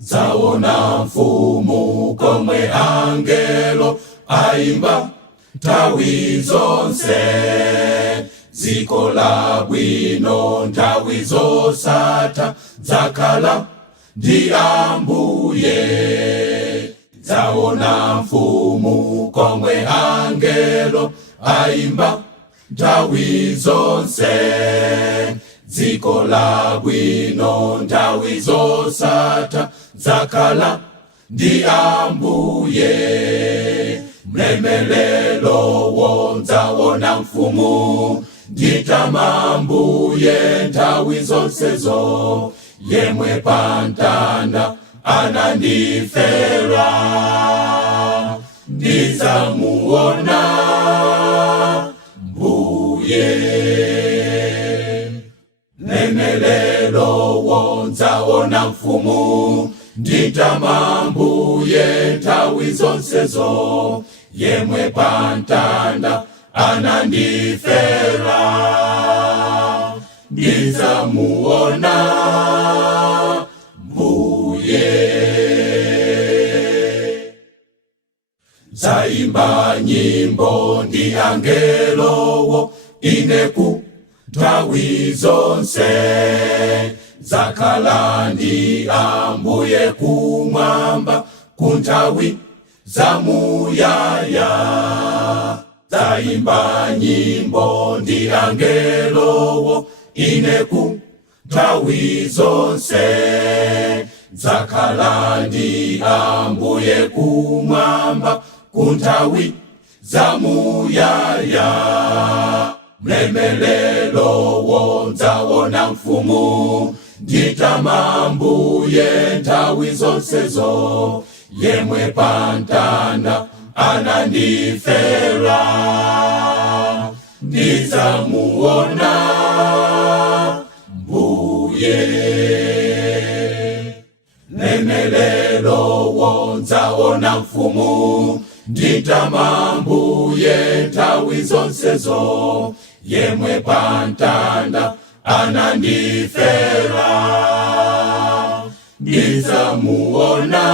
zaona mfumu komwe angelo aimba nthawi zonse. Dziko labwino nthawi zosatha zakhala ndi Ambuye. Zaona mfumu komwe angelo aimba nthawi zonse. Dziko labwino nthawi zosatha zakhala ndi Ambuye. Mlemelelo wonzaona mfumu nditama Ambuye nthawi zonsezo. Yemwe pantanda anandifera ndidzamuona Mbuye. Mlemelelo wonzaona mfumu nditama Ambuye nthawi zonsezo. Yemwe pantanda anandifera ndidzamuona Mbuye. Zaimba nyimbo ndi angelowo ineku nthawi zonse. Zakhala ndi Ambuye kumwamba kunthawi zamuyaya. Zaimba nyimbo ndi angelowo ineku nthawi zonse. Zakhala ndi Ambuye kumwamba kunthawi zamuyaya. Mlemelelo wonzaona mfumu nditama Ambuye nthawi zonsezo. Yemwe pantanda anandifera ndidzamuona Mbuye. Mlemelelo wonzaona mfumu nditama Ambuye nthawi zonsezo. Yemwe pantanda anandifera ndidzamuona